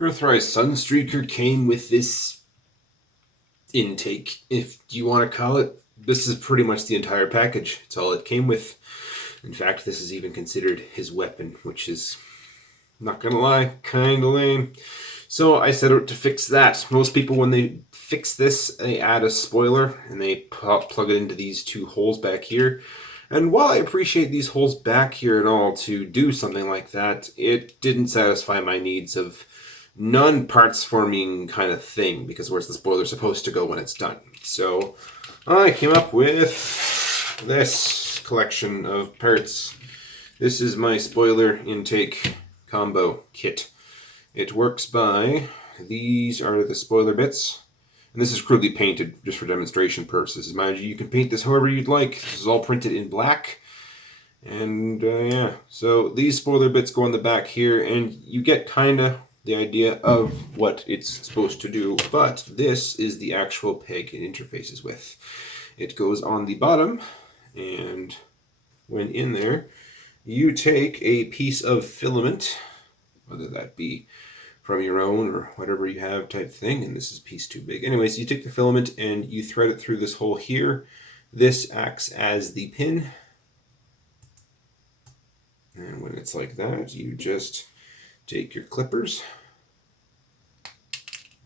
Earthrise Sunstreaker came with this intake, if you want to call it. This is pretty much the entire package. It's all it came with. In fact, this is even considered his weapon, which is, not gonna lie, kinda lame. So I set out to fix that. Most people, when they fix this, they add a spoiler and they plug it into these two holes back here. And while I appreciate these holes back here and all to do something like that, it didn't satisfy my needs of non-parts forming kind of thing, because where's the spoiler supposed to go when it's done? So I came up with this collection of parts. This is my spoiler intake combo kit. It works by, these are the spoiler bits, and this is crudely painted just for demonstration purposes. Mind you, you can paint this however you'd like. This is all printed in black. And yeah, so these spoiler bits go on the back here, and you get kind of the idea of what it's supposed to do, but this is the actual peg it interfaces with. It goes on the bottom, and when in there, you take a piece of filament, whether that be from your own or whatever you have type thing, and this is a piece too big. Anyways, you take the filament and you thread it through this hole here. This acts as the pin, and when it's like that, you just take your clippers,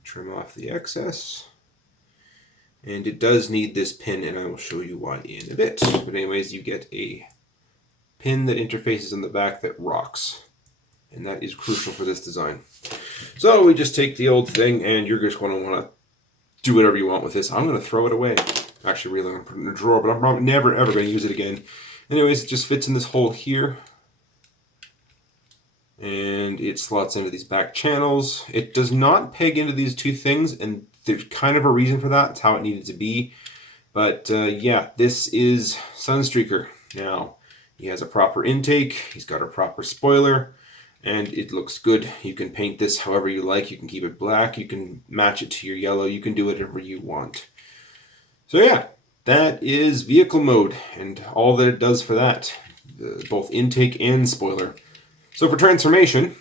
trim off the excess, and it does need this pin, and I will show you why in a bit. But anyways, you get a pin that interfaces on the back that rocks, and that is crucial for this design. So we just take the old thing, and you're just going to want to do whatever you want with this. I'm going to throw it away. Actually, really, I'm going to put it in a drawer, but I'm probably never ever going to use it again. Anyways, it just fits in this hole here, and it slots into these back channels. It does not peg into these two things, and there's kind of a reason for that. It's how it needed to be. But yeah, this is Sunstreaker. Now, he has a proper intake, he's got a proper spoiler, and it looks good. You can paint this however you like. You can keep it black, you can match it to your yellow, you can do whatever you want. So yeah, that is vehicle mode, and all that it does for that, both intake and spoiler. So for transformation,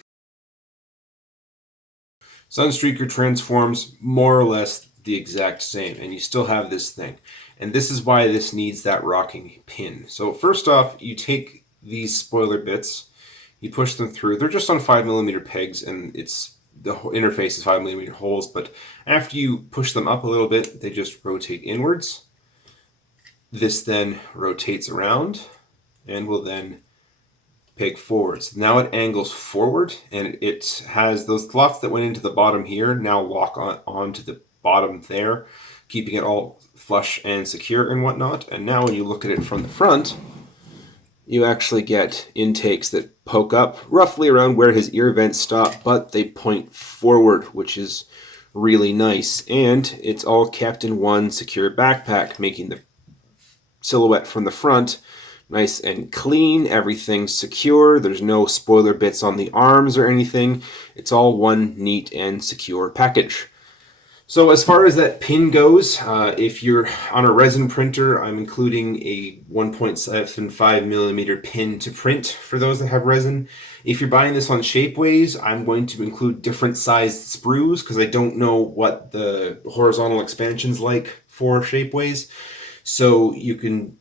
Sunstreaker transforms more or less the exact same, and you still have this thing. And this is why this needs that rocking pin. So first off, you take these spoiler bits, you push them through. They're just on 5mm pegs, and it's the interface is 5mm holes, but after you push them up a little bit, they just rotate inwards. This then rotates around and will then peg forwards. Now it angles forward, and it has those slots that went into the bottom here now lock onto the bottom there, keeping it all flush and secure and whatnot. And now when you look at it from the front, you actually get intakes that poke up roughly around where his ear vents stop, but they point forward, which is really nice. And it's all kept in one secure backpack, making the silhouette from the front nice and clean. Everything's secure. There's no spoiler bits on the arms or anything. It's all one neat and secure package. So as far as that pin goes, if you're on a resin printer, I'm including a 1.75mm pin to print for those that have resin. If you're buying this on Shapeways, I'm going to include different sized sprues because I don't know what the horizontal expansion's like for Shapeways. So you can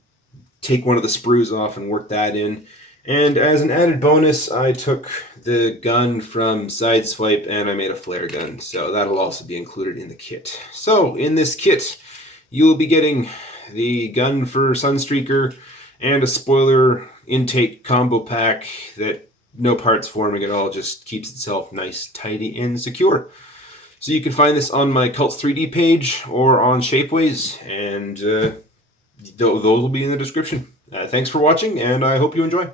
take one of the sprues off and work that in. And as an added bonus, I took the gun from Sideswipe and I made a flare gun, so that'll also be included in the kit. So in this kit, you'll be getting the gun for Sunstreaker and a spoiler intake combo pack that no parts forming at all, just keeps itself nice, tidy, and secure. So you can find this on my Cults 3D page or on Shapeways, and those will be in the description. Thanks for watching, and I hope you enjoy.